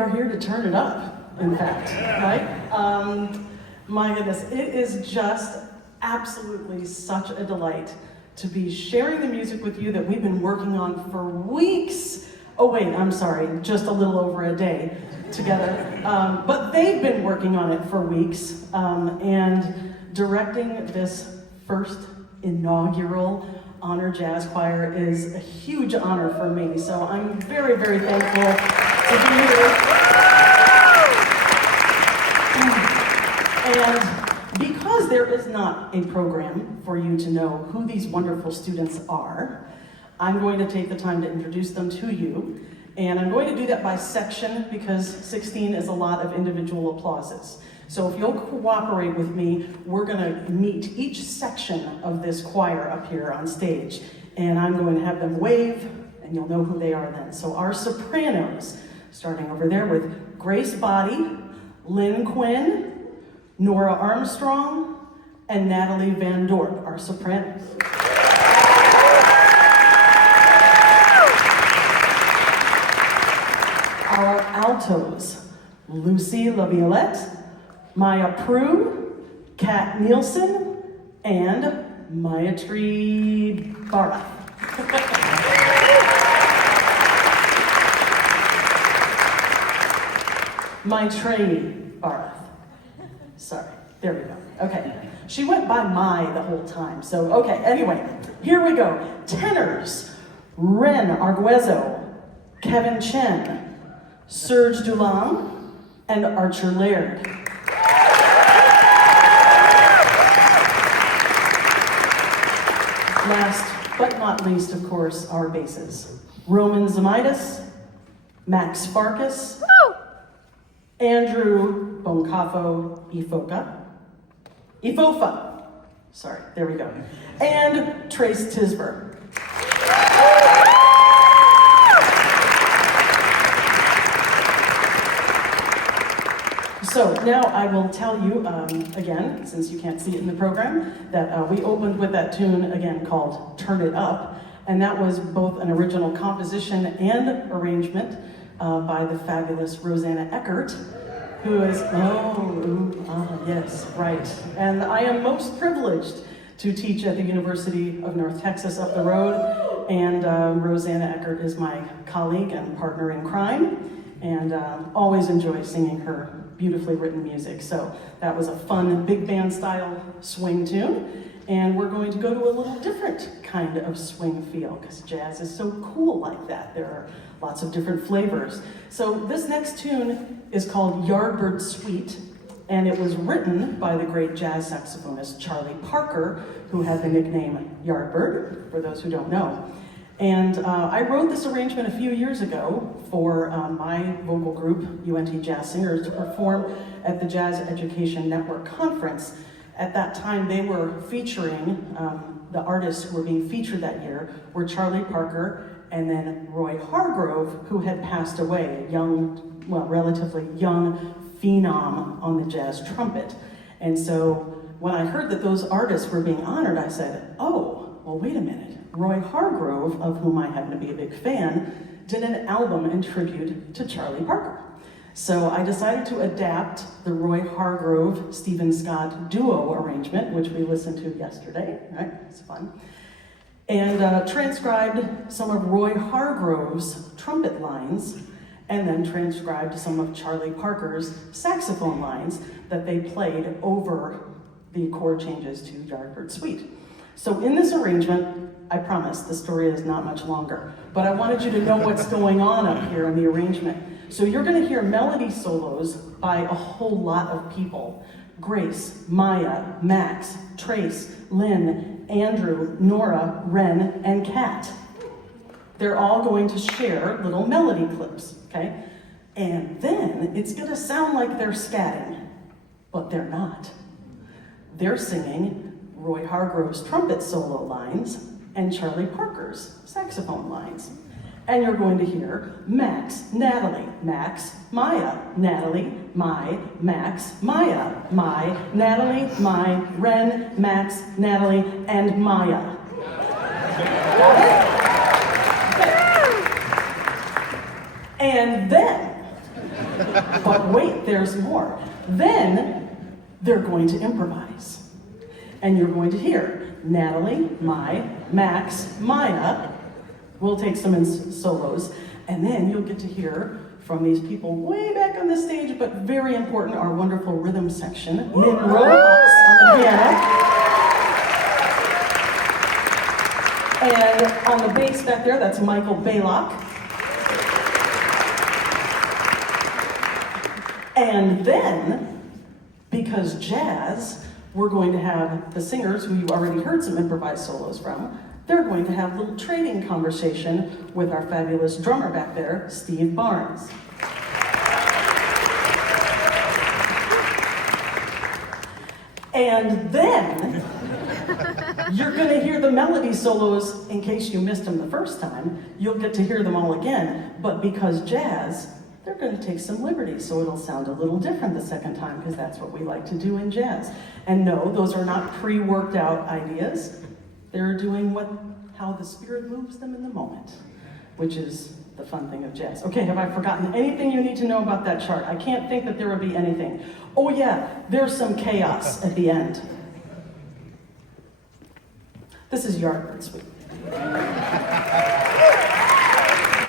are here to turn it up, in fact, right? My goodness, it is just absolutely such a delight to be sharing the music with you that we've been working on for weeks. Oh wait, I'm sorry, just a little over a day together. But they've been working on it for weeks, and directing this first inaugural honor jazz choir is a huge honor for me. So I'm very, very thankful to be here. And because there is not a program for you to know who these wonderful students are, I'm going to take the time to introduce them to you. And I'm going to do that by section because 16 is a lot of individual applauses. So if you'll cooperate with me, we're gonna meet each section of this choir up here on stage. And I'm going to have them wave, and you'll know who they are then. So our sopranos, starting over there with Grace Body, Lynn Quinn, Nora Armstrong, and Natalie Van Dorp, our sopranos. Our altos, Lucy LaViolette, Maya Prue, Kat Nielsen, and Mayatri Bharat. Maitreyi Bharat. Sorry, there we go. Okay, she went by Mai the whole time, so okay, anyway, here we go. Tenors, Ren Arguezo, Kevin Chen, Serge Dulang, and Archer Laird. Last but not least, of course, our basses. Roman Zamitis, Max Farkas, Andrew Boncafo Ifofa, sorry, there we go, and Trace Tisber. So now I will tell you, again, since you can't see it in the program, that we opened with that tune, again, called Turn It Up, and that was both an original composition and arrangement by the fabulous Rosanna Eckert, who is, yes, right. And I am most privileged to teach at the University of North Texas up the road, and Rosanna Eckert is my colleague and partner in crime, and always enjoy singing her beautifully written music. So that was a fun big band style swing tune. And we're going to go to a little different kind of swing feel because jazz is so cool like that. There are lots of different flavors. So this next tune is called Yardbird Suite, and it was written by the great jazz saxophonist Charlie Parker, who had the nickname Yardbird, for those who don't know. And I wrote this arrangement a few years ago for my vocal group, UNT Jazz Singers, to perform at the Jazz Education Network Conference. At that time, they were featuring, the artists who were being featured that year were Charlie Parker and then Roy Hargrove, who had passed away, a young, well, relatively young phenom on the jazz trumpet. And so when I heard that those artists were being honored, I said, oh, well, wait a minute. Roy Hargrove, of whom I happen to be a big fan, did an album in tribute to Charlie Parker. So I decided to adapt the Roy Hargrove, Stephen Scott duo arrangement, which we listened to yesterday, right? It's fun. And transcribed some of Roy Hargrove's trumpet lines, and then transcribed some of Charlie Parker's saxophone lines that they played over the chord changes to Yardbird Suite. So in this arrangement, I promise the story is not much longer, but I wanted you to know what's going on up here in the arrangement. So you're going to hear melody solos by a whole lot of people. Grace, Maya, Max, Trace, Lynn, Andrew, Nora, Ren, and Kat. They're all going to share little melody clips, okay? And then it's going to sound like they're scatting, but they're not. They're singing Roy Hargrove's trumpet solo lines and Charlie Parker's saxophone lines. And you're going to hear Max, Natalie, Max, Maya, Natalie, Mai, Max, Maya, Mai, Natalie, Mai, Ren, Max, Natalie, and Maya. Got it? And then But wait, there's more. Then they're going to improvise. And you're going to hear Natalie, Max, Maya will take some solos. And then you'll get to hear from these people way back on the stage, but very important, our wonderful rhythm section. Monroe on the piano. And on the bass back there, that's Michael Baylock. And then, because jazz, we're going to have the singers who you already heard some improvised solos from. They're going to have a little trading conversation with our fabulous drummer back there, Steve Barnes. And then, you're going to hear the melody solos in case you missed them the first time. You'll get to hear them all again. But because jazz, they're going to take some liberties, so it'll sound a little different the second time, because that's what we like to do in jazz. And no, those are not pre-worked out ideas. They're doing how the spirit moves them in the moment, which is the fun thing of jazz. Okay, have I forgotten anything you need to know about that chart? I can't think that there would be anything. Oh yeah, there's some chaos at the end. This is Yardbird Suite.